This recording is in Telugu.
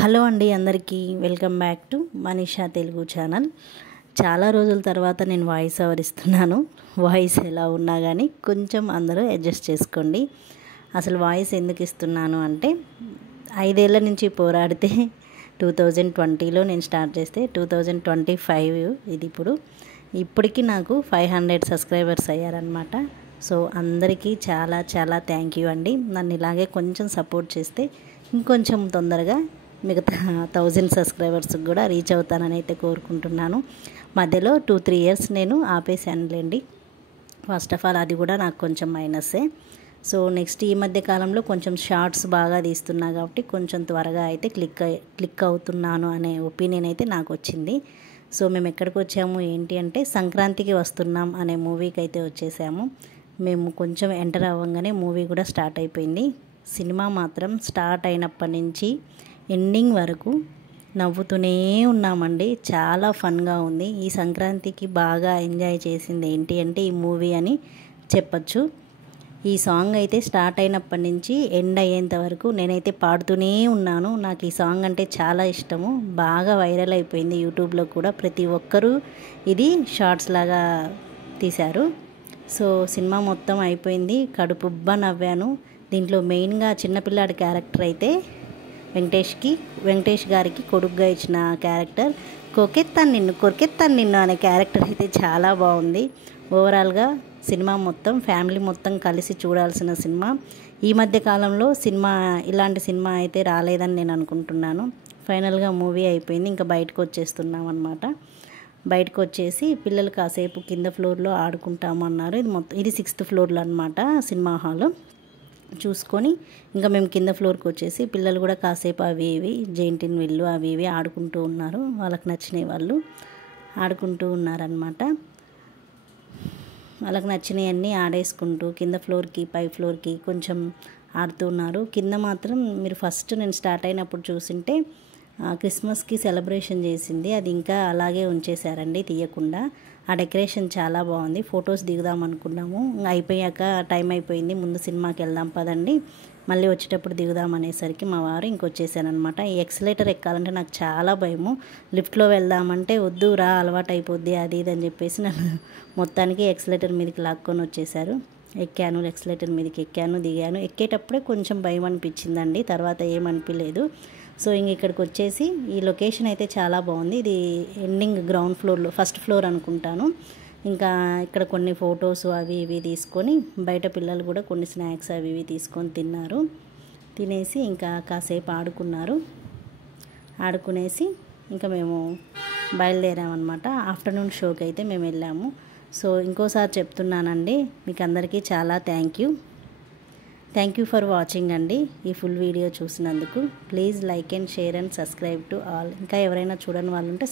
హలో అండి, అందరికీ welcome back to Manisha Telugu channel. చాలా రోజుల తర్వాత నేను వాయిస్ ఓవర్ ఇస్తున్నాను. వాయిస్ ఎలా ఉన్నా కానీ కొంచెం అందరూ అడ్జస్ట్ చేసుకోండి. అసలు వాయిస్ ఎందుకు ఇస్తున్నాను అంటే 5 ఏళ్ల నుంచి పోరాడితే 2020లో నేను స్టార్ట్ చేస్తే 2025 ఇది ఇప్పటికి నాకు 500 సబ్స్క్రైబర్స్ అయ్యారనమాట. సో అందరికీ చాలా చాలా థ్యాంక్ యూ అండి. నన్ను ఇలాగే కొంచెం సపోర్ట్ చేస్తే ఇంకొంచెం తొందరగా మిగతా 1000 సబ్స్క్రైబర్స్కి కూడా రీచ్ అవుతానని అయితే కోరుకుంటున్నాను. మధ్యలో 2-3 ఇయర్స్ నేను ఆపేసానులేండి. ఫస్ట్ ఆఫ్ ఆల్ అది కూడా నాకు కొంచెం మైనస్సే. సో నెక్స్ట్ ఈ మధ్య కాలంలో కొంచెం షార్ట్స్ బాగా తీస్తున్నా కాబట్టి కొంచెం త్వరగా అయితే క్లిక్ అవుతున్నాను అనే ఒపీనియన్ అయితే నాకు వచ్చింది. సో మేము ఎక్కడికి వచ్చాము ఏంటి అంటే సంక్రాంతికి వస్తున్నాం అనే మూవీకి అయితే వచ్చేసాము. మేము కొంచెం ఎంటర్ అవ్వగానే మూవీ కూడా స్టార్ట్ అయిపోయింది. సినిమా మాత్రం స్టార్ట్ అయినప్పటి నుంచి ఎండింగ్ వరకు నవ్వుతూనే ఉన్నామండి. చాలా ఫన్గా ఉంది. ఈ సంక్రాంతికి బాగా ఎంజాయ్ చేసింది ఏంటి అంటే ఈ మూవీ అని చెప్పచ్చు. ఈ సాంగ్ అయితే స్టార్ట్ అయినప్పటి నుంచి ఎండ్ అయ్యేంత వరకు నేనైతే పాడుతూనే ఉన్నాను. నాకు ఈ సాంగ్ అంటే చాలా ఇష్టము. బాగా వైరల్ అయిపోయింది యూట్యూబ్లో కూడా. ప్రతి ఒక్కరూ ఇది షార్ట్స్ లాగా తీశారు. సో సినిమా మొత్తం అయిపోయింది. కడుపుబ్బా నవ్వాను. దీంట్లో మెయిన్గా చిన్నపిల్లాడి క్యారెక్టర్ అయితే వెంకటేష్ గారికి కొడుకుగా ఇచ్చిన క్యారెక్టర్ కొరికెత్తాను నిన్ను అనే క్యారెక్టర్ అయితే చాలా బాగుంది. ఓవరాల్గా సినిమా మొత్తం ఫ్యామిలీ మొత్తం కలిసి చూడాల్సిన సినిమా. ఈ మధ్య కాలంలో ఇలాంటి సినిమా అయితే రాలేదని నేను అనుకుంటున్నాను. ఫైనల్గా మూవీ అయిపోయింది. ఇంకా బయటకు వచ్చేస్తున్నాం అనమాట. బయటకు వచ్చేసి పిల్లలు కాసేపు కింద ఫ్లోర్లో ఆడుకుంటాము అన్నారు. ఇది 6th ఫ్లోర్లో అనమాట సినిమా హాలు. చూసుకొని ఇంకా మేము కింద ఫ్లోర్కి వచ్చేసి పిల్లలు కూడా కాసేపు అవి ఇవి జెయింటిన్ విల్లు అవి ఇవి ఆడుకుంటూ ఉన్నారు. వాళ్ళకి నచ్చినవి వాళ్ళు ఆడుకుంటూ ఉన్నారనమాట. వాళ్ళకి నచ్చినవన్నీ ఆడేసుకుంటూ కింద ఫ్లోర్కి పై ఫ్లోర్కి కొంచెం ఆడుతున్నారు. కింద మాత్రం మీరు ఫస్ట్ నేను స్టార్ట్ అయినప్పుడు చూసింటే క్రిస్మస్కి సెలబ్రేషన్ చేసింది అది ఇంకా అలాగే ఉంచేశారండి తీయకుండా. ఆ డెకరేషన్ చాలా బాగుంది. ఫొటోస్ దిగుదాం అనుకున్నాము. అయిపోయాక టైం అయిపోయింది, ముందు సినిమాకి వెళ్దాం పదండి, మళ్ళీ వచ్చేటప్పుడు దిగుదాం అనేసరికి మా వారు ఇంకొచ్చేసానమాట. ఈ ఎక్సలేటర్ ఎక్కాలంటే నాకు చాలా భయము. లిఫ్ట్లో వెళ్దామంటే వద్దు రా అలవాటు అయిపోద్ది అది ఇది అని చెప్పేసి నన్ను మొత్తానికి ఎక్సలేటర్ మీదకి లాక్కొని వచ్చేసారు. ఎక్సలేటర్ మీదకి ఎక్కాను, దిగాను. ఎక్కేటప్పుడే కొంచెం భయం అనిపించిందండి, తర్వాత ఏమనిపించలేదు. సో ఇంక ఇక్కడికి వచ్చేసి ఈ లొకేషన్ అయితే చాలా బాగుంది. ఇది ఎండింగ్ గ్రౌండ్ ఫ్లోర్లో ఫస్ట్ ఫ్లోర్ అనుకుంటాను. ఇంకా ఇక్కడ కొన్ని ఫొటోస్ అవి ఇవి తీసుకొని బయట పిల్లలు కూడా కొన్ని స్నాక్స్ అవి ఇవి తీసుకొని తిన్నారు. తినేసి ఇంకా కాసేపు ఆడుకున్నారు. ఆడుకునేసి ఇంకా మేము బయలుదేరామన్నమాట. ఆఫ్టర్నూన్ షోకి అయితే మేము వెళ్ళాము. సో ఇంకోసారి చెప్తున్నానండి, మీకు అందరికీ చాలా థ్యాంక్ యూ ఫర్ వాచింగ్ అండి. ఈ ఫుల్ వీడియో చూసినందుకు please like and share and subscribe to all. ఇంకా ఎవరైనా చూడని వాళ్ళు ఉంటే